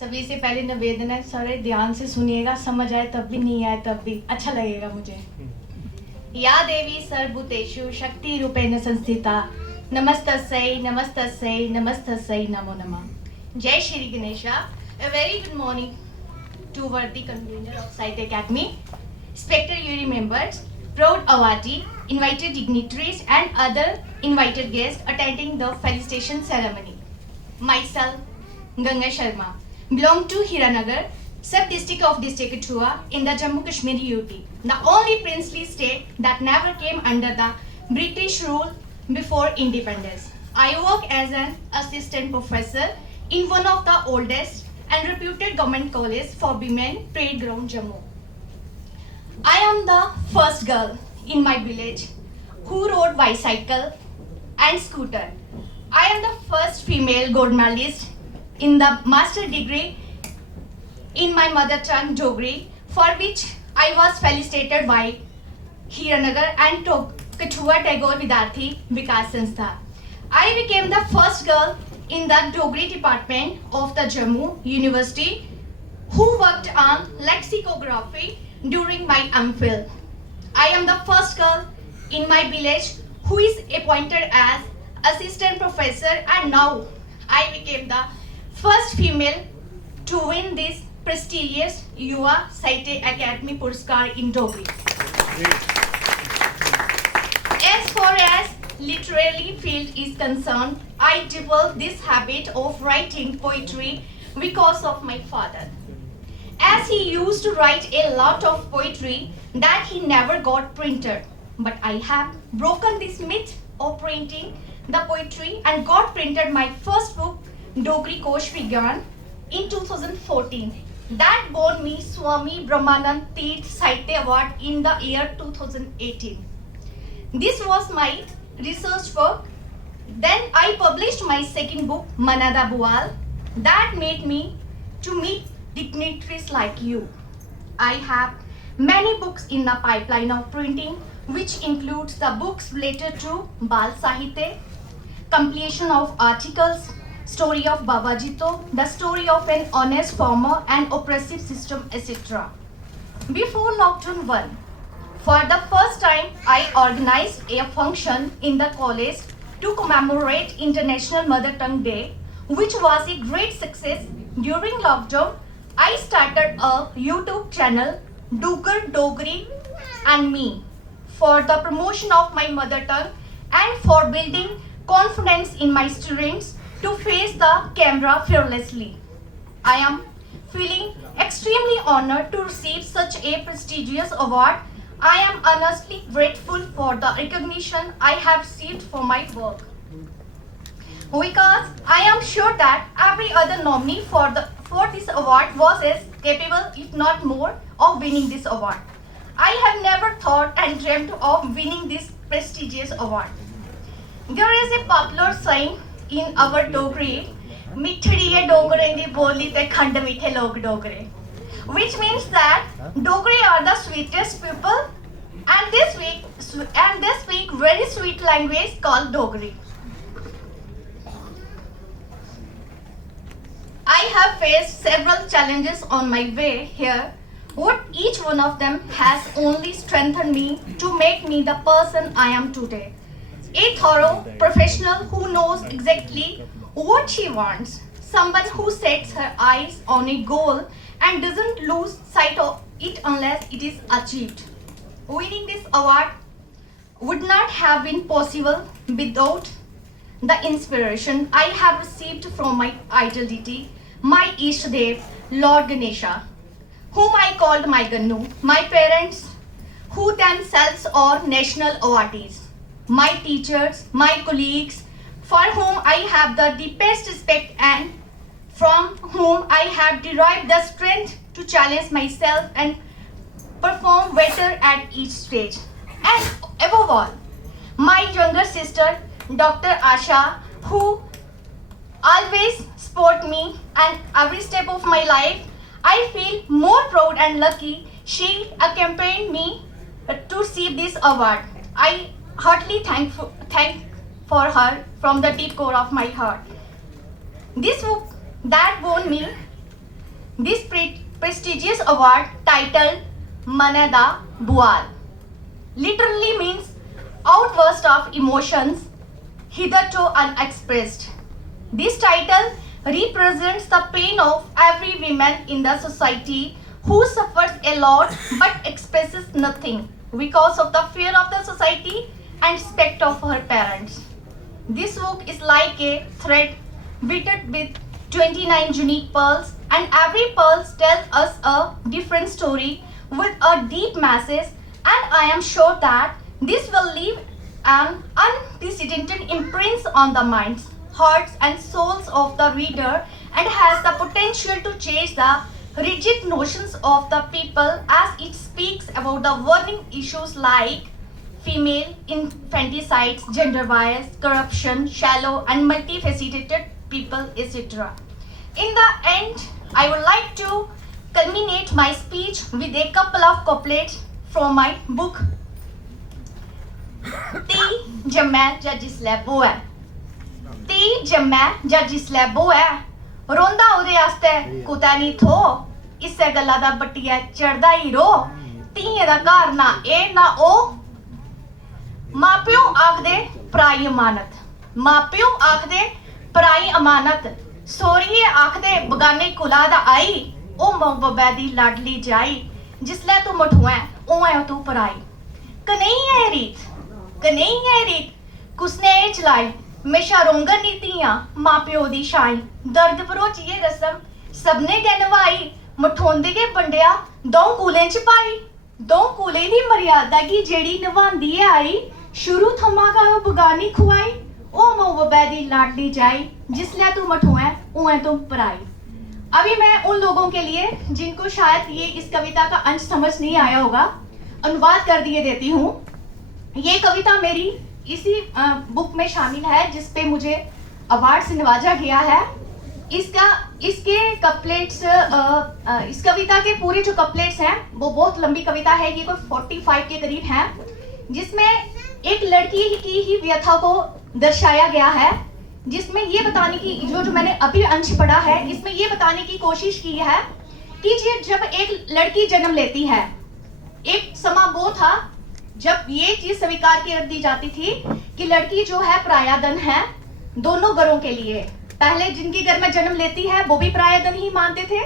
सभी से पहले निवेदन है, सारे ध्यान से सुनिएगा, समझ आए तब भी, नहीं आए तब भी अच्छा लगेगा मुझे। या देवी सर्वभूतेषु शक्ति रूपेण संस्थिता, नमस्तस्यै नमस्तस्यै नमस्तस्यै नमो नमः। जय Shri Ganesha. A very good morning to worthy convener of Sahitya Academy, Spectre jury members, proud awardee, invited dignitaries and other invited guests attending the felicitation ceremony. Myself, Ganga Sharma, belong to Hiranagar, sub-district of District Kathua in the Jammu Kashmir UT, the only princely state that never came under the British rule before independence. I work as an assistant professor in one of the oldest and reputed government college for women, Parade Ground, Jammu. I am the first girl in my village who rode bicycle and scooter. I am the first female gold medalist in the master degree in my mother tongue Dogri, for which I was felicitated by Hiranagar and Kathua Tagore Vidyarthi Vikas Sanstha. I became the first girl in the Dogri department of the Jammu University who worked on lexicography during my MPhil. I am the first girl in my village who is appointed as assistant professor, and now I became the first female to win this prestigious Yuva Sahitya Academy Puraskar in Dogri. As far as literary field is concerned, I developed this habit of writing poetry because of my father. As he used to write a lot of poetry that he never got printed. But I have broken this myth of printing the poetry and got printed my first book, Dogri Kosh Vigyan, in 2014. That won me Swami Brahmanand Tirth Sahitya Award in the year 2018. This was my research work. Then I published my second book, Manada Bual, that made me to meet dignitaries like you. I have many books in the pipeline of printing, which includes the books related to Bal Sahitya, completion of articles, story of Babajito, the story of an honest farmer and oppressive system, etc. Before lockdown 1, for the first time, I organized a function in the college to commemorate International Mother Tongue Day, which was a great success. During lockdown, I started a YouTube channel, Dugar Dogri and Me, for the promotion of my mother tongue and for building confidence in my students to face the camera fearlessly. I am feeling extremely honored to receive such a prestigious award. I am honestly grateful for the recognition I have received for my work, because I am sure that every other nominee for this award was as capable, if not more, of winning this award. I have never thought and dreamt of winning this prestigious award. There is a popular saying in our Dogri, "Mithri hai Dogre di boli te khand mithe log Dogre," which means that Dogri are the sweetest people, and they speak very sweet language called Dogri. I have faced several challenges on my way here. What each one of them has only strengthened me to make me the person I am today. A thorough professional who knows exactly what she wants. Someone who sets her eyes on a goal and doesn't lose sight of it unless it is achieved. Winning this award would not have been possible without the inspiration I have received from my idol deity, my Ishtadev, Lord Ganesha, whom I called my Gannu, my parents, who themselves are national awardees, my teachers, my colleagues, for whom I have the deepest respect and from whom I have derived the strength to challenge myself and perform better at each stage. And above all, my younger sister, Dr. Asha, who always support me and every step of my life. I feel more proud and lucky she accompanied me to receive this award. I heartily thank for her from the deep core of my heart. This book that won me this prestigious award titled Manada Bual literally means outburst of emotions hitherto unexpressed. This title represents the pain of every woman in the society who suffers a lot but expresses nothing because of the fear of the society and respect of her parents. This book is like a thread beaded with 29 unique pearls, and every pearl tells us a different story with a deep message, and I am sure that this will leave an unprecedented imprint on the minds, hearts and souls of the reader and has the potential to change the rigid notions of the people as it speaks about the warning issues like female infanticides, gender bias, corruption, shallow and multifaceted people, etc. In the end, I would like to culminate my speech with a couple of couplets from my book. ती जम्मै जां जिसलै बोऐ, ती जम्मै जां जिसलै बोऐ, रोंदा ओह्दे आस्तै कुतै नी थो, इस्सै गल्ला दा बट्टियै चढ़दा ही रो, धीएं दा घर ना एह् ना ओह्, मां प्यो आखदे पराई अमानत, मां प्यो आखदे पराई अमानत, सोहरिये आखदे बगाने कुला दा आई, ओह् मौ बब्बै दी लाडली जाई, जिसलै तू मठुऐ उ'आं तू पराई। कनेही ऐ रीत, कनेही ऐ रीत, कुसने एह् चलाई, म्हेशा रोंगन नी धीआं मां प्यो दी शाई, दर्द भरोचिए रसम सबने गै नभाई, मठोंदे गै बंडेआ द'ऊं कूलें च पाई, द'ऊं कूलें दी मर्यादा गी जेह्ड़ी नभांदी ऐ आई, शुरू थमां गै ओह् बगानी खुआई, ओह् मौ बब्बै दी लाडली जाई, जिसलै तू मठुऐ उ'आं तू पराई। अभी मैं उन लोगों के लिए जिनको शायद ये इस कविता का अंश समझ नहीं आया होगा, अनुवाद कर दिए देती हूँ। ये कविता मेरी इसी बुक में शामिल है जिसपे मुझे अवार्ड से नवाजा गया है। इसके कपलेट्स, इस कविता के पूरे जो कपलेट्स हैं वो बहुत लंबी कविता है, ये कोई 45 के करीब है, जिसमें एक लड़की की ही व्यथा को दर्शाया गया है, जिसमें ये बताने की जो मैंने अभी अंश पढ़ा है, इसमें ये बताने की कोशिश की है कि जब एक लड़की जन्म लेती है, एक समा वो था जब ये चीज स्वीकार कर दी जाती थी कि लड़की जो है परायाधन है दोनों घरों के लिए। पहले जिनके घर में जन्म लेती है वो भी परायाधन ही मानते थे,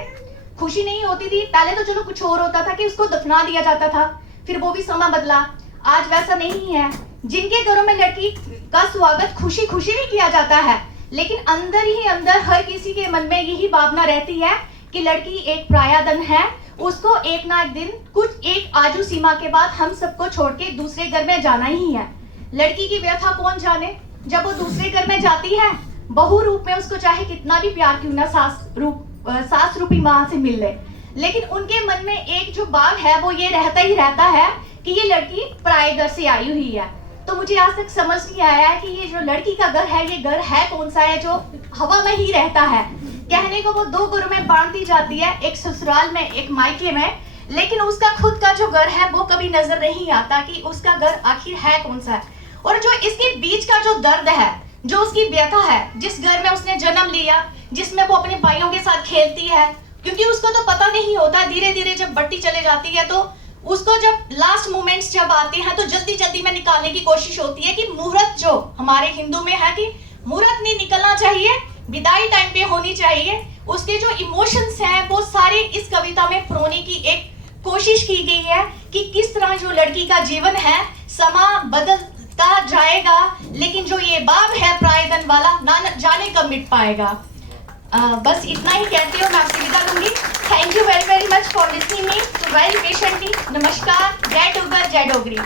खुशी नहीं होती थी, पहले तो चलो कुछ और होता था कि उसको दफना दिया जाता था, फिर वो भी समा बदला, आज वैसा नहीं है। जिनके घरों में लड़की का स्वागत खुशी खुशी भी किया जाता है, लेकिन अंदर ही अंदर हर किसी के मन में यही भावना रहती है कि लड़की एक परायाधन है, उसको एक ना एक दिन कुछ एक आयु सीमा के बाद हम सबको छोड़ के दूसरे घर में जाना ही है। लड़की की व्यथा कौन जाने, जब वो दूसरे घर में जाती है, बहू रूप में उसको चाहे कितना भी प्यार क्यों ना सास रूपी माँ से मिल ले, लेकिन उनके मन में एक जो भाव है वो ये रहता ही रहता है कि ये लड़की पराये घर से आई हुई है। तो मुझे आज तक समझ नहीं आया है कि ये जो लड़की का घर है, ये घर है कौन सा है जो हवा में ही रहता है। कहने को वो दो घरों में बांट दी जाती है, एक ससुराल में एक मायके में, लेकिन उसका खुद का जो घर है वो कभी नजर नहीं आता कि उसका घर आखिर है कौन सा है। और जो इसके बीच का जो दर्द है, जो उसकी व्यथा है, जिस घर में उसने जन्म लिया, जिसमें वो अपने भाइयों के साथ खेलती है, क्योंकि उसको तो पता नहीं होता, धीरे धीरे जब बढ़ती चले जाती है तो उसको जब लास्ट मोमेंट्स जब आते हैं तो जल्दी जल्दी में निकालने की कोशिश होती है कि मुहूर्त जो हमारे हिंदू में है कि मुहूर्त नहीं निकलना चाहिए, विदाई टाइम पे होनी चाहिए। उसके जो इमोशंस हैं वो सारे इस कविता में परोने की एक कोशिश की गई है कि किस तरह जो लड़की का जीवन है समा बदलता जाएगा, लेकिन जो ये भाव है परायधन वाला ना जाने कब मिट पाएगा। बस इतना ही कहती हूँ, मैं आपसे विदा लूंगी। Thank you very very much for listening me to very patiently. नमस्कार, जय डोगर, जय डोगरी।